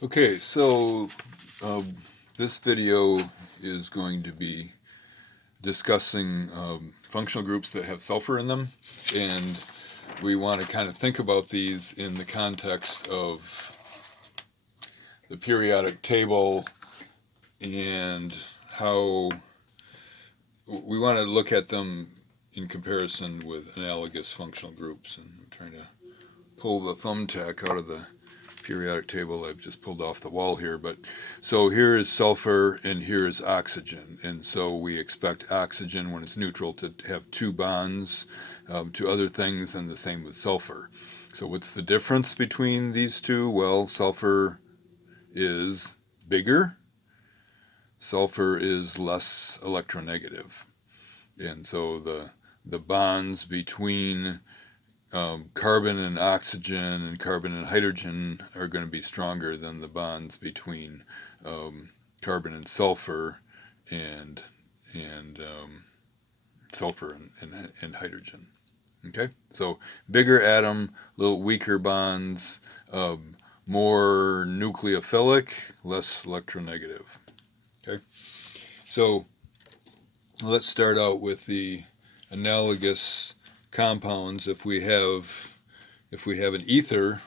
Okay, so this video is going to be discussing functional groups that have sulfur in them, and we want to kind of think about these in the context of the periodic table and how we want to look at them in comparison with analogous functional groups. And I'm trying to pull the thumbtack out of the periodic table I've just pulled off the wall here. But so here is sulfur and here is oxygen, and so we expect oxygen, when it's neutral, to have two bonds to other things, and the same with sulfur. So what's the difference between these two? Well, sulfur is bigger, sulfur is less electronegative, and so the bonds between carbon and oxygen and carbon and hydrogen are going to be stronger than the bonds between carbon and sulfur and sulfur and hydrogen. Okay, so bigger atom, little weaker bonds, more nucleophilic, less electronegative. Okay, so let's start out with the analogous compounds. If we have an ether,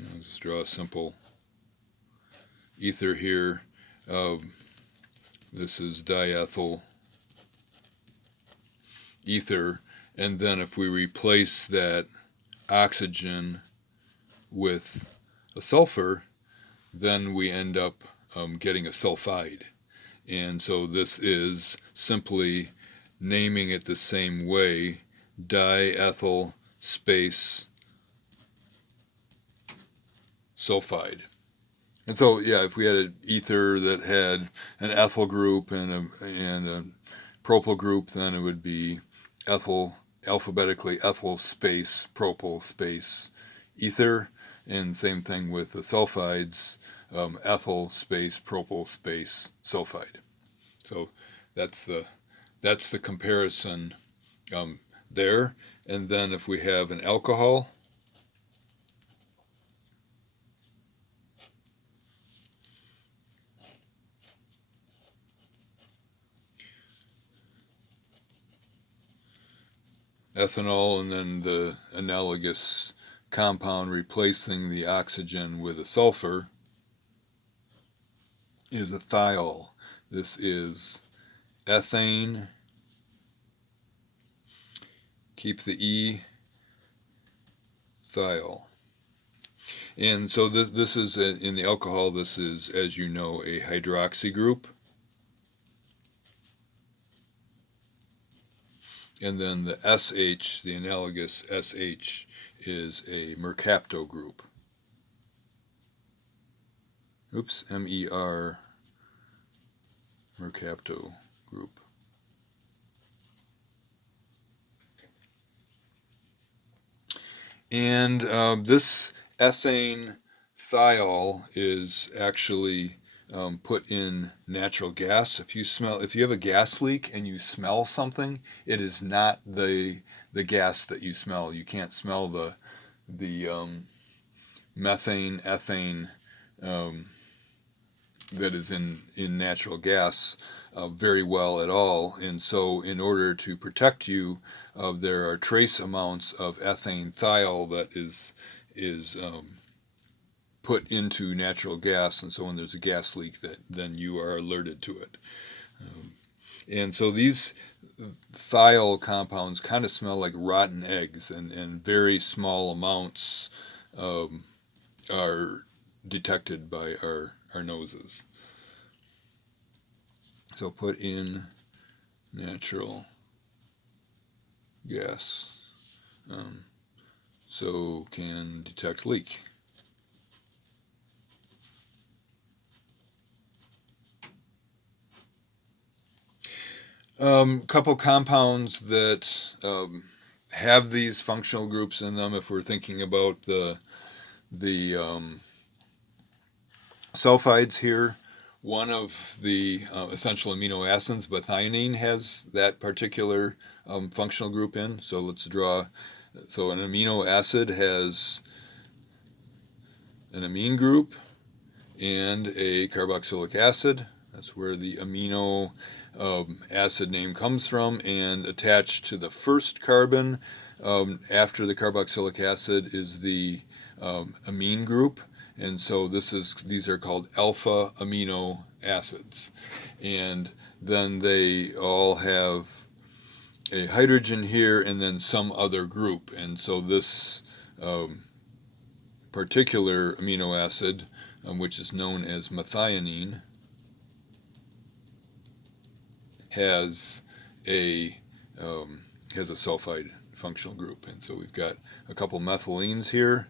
let's draw a simple ether here. This is diethyl ether, and then if we replace that oxygen with a sulfur, then we end up getting a sulfide. And so this is simply naming it the same way, diethyl space sulfide. And so, yeah, if we had an ether that had an ethyl group and a propyl group, then it would be alphabetically ethyl space propyl space ether. And same thing with the sulfides, ethyl space propyl space sulfide. So that's the comparison there. And then if we have an alcohol, ethanol, and then the analogous compound replacing the oxygen with a sulfur is a thiol. This is ethane. Keep the E, thiol. And so this is, in the alcohol, this is, as you know, a hydroxy group. And then the SH, the analogous SH, is a mercapto group. Oops, MER, mercapto group. And this ethane thiol is actually put in natural gas. If you have a gas leak and you smell something, it is not the gas that you smell. You can't smell the methane, ethane that is in natural gas very well at all. And so in order to protect you, there are trace amounts of ethane thiol that is put into natural gas, and so when there's a gas leak, then you are alerted to it. And so these thiol compounds kind of smell like rotten eggs, and very small amounts are detected by our noses. So put in natural gas, so can detect leak. Couple compounds that have these functional groups in them, if we're thinking about the sulfides here. One of the essential amino acids, methionine, has that particular functional group in. So let's draw So an amino acid has an amine group and a carboxylic acid. That's where the amino acid name comes from, and attached to the first carbon after the carboxylic acid is the amine group, and so these are called alpha amino acids, and then they all have a hydrogen here and then some other group, and so this particular amino acid, which is known as methionine, has a sulfide functional group, and so we've got a couple methylines here,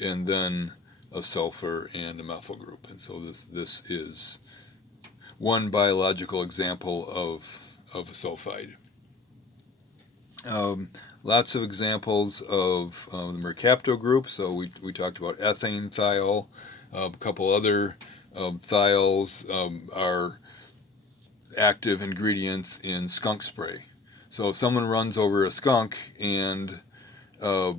and then a sulfur and a methyl group, and so this is one biological example of a sulfide. Lots of examples of the mercapto group. So we talked about ethane thiol. A couple other thiols are active ingredients in skunk spray. So if someone runs over a skunk and a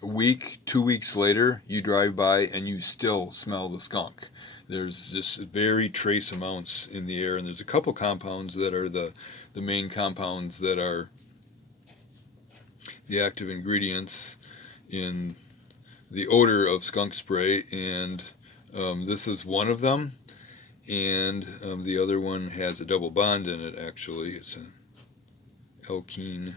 week, 2 weeks later, you drive by and you still smell the skunk. There's just very trace amounts in the air, and there's a couple compounds that are the main compounds that are the active ingredients in the odor of skunk spray, and this is one of them, and the other one has a double bond in it. Actually, it's an alkene.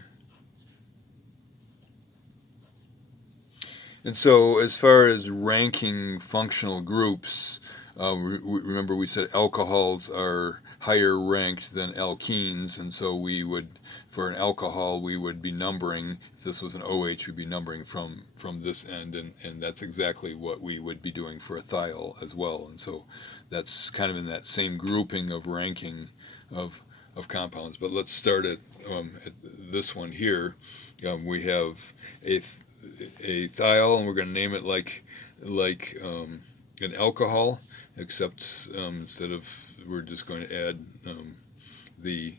And so as far as ranking functional groups, remember we said alcohols are higher ranked than alkenes, and so we would, for an alcohol, we would be numbering, if this was an OH, we'd be numbering from this end, and that's exactly what we would be doing for a thiol as well. And so that's kind of in that same grouping of ranking of compounds. But let's start at this one here. We have a thiol, and we're going to name it like an alcohol, except instead of, we're just going to add the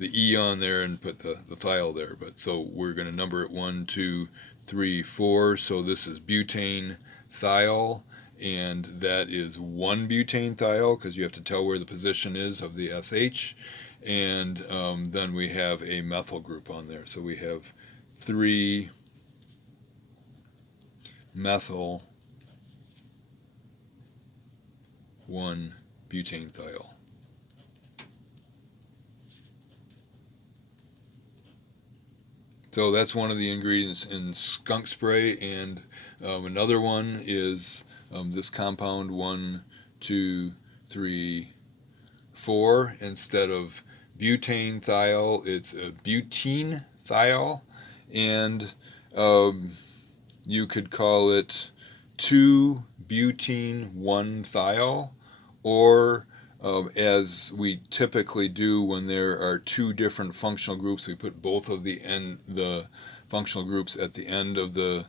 E on there and put the thiol there. But so we're going to number it 1, 2, 3, 4. So this is butane thiol, and that is 1 butane thiol, because you have to tell where the position is of the SH. And then we have a methyl group on there. So we have 3 methyl, 1 butane thiol. So that's one of the ingredients in skunk spray, and another one is this compound 1, 2, 3, 4. Instead of butane thiol, it's a butene thiol, and you could call it 2 butene 1 thiol, or as we typically do when there are 2 different functional groups, we put both of the functional groups at the end of the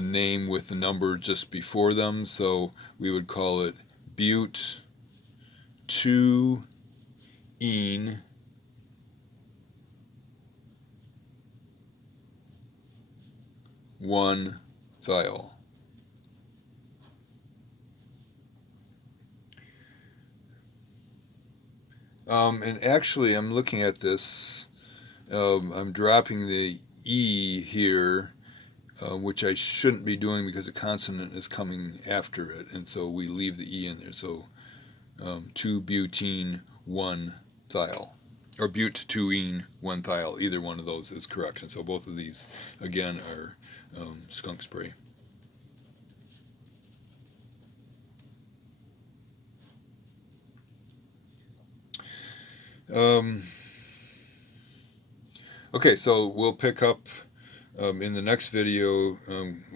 name with the number just before them. So we would call it but 2-ene 1 thiol. And actually, I'm looking at this, I'm dropping the E here, which I shouldn't be doing because a consonant is coming after it, and so we leave the E in there. So 2-butene 1 thiol, or but-2-ene 1 thiol, either one of those is correct. And so both of these, again, are skunk spray. Okay, so we'll pick up in the next video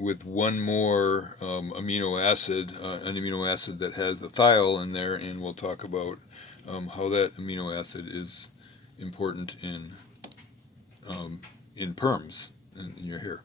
with one more amino acid, an amino acid that has the thiol in there, and we'll talk about how that amino acid is important in perms in your hair.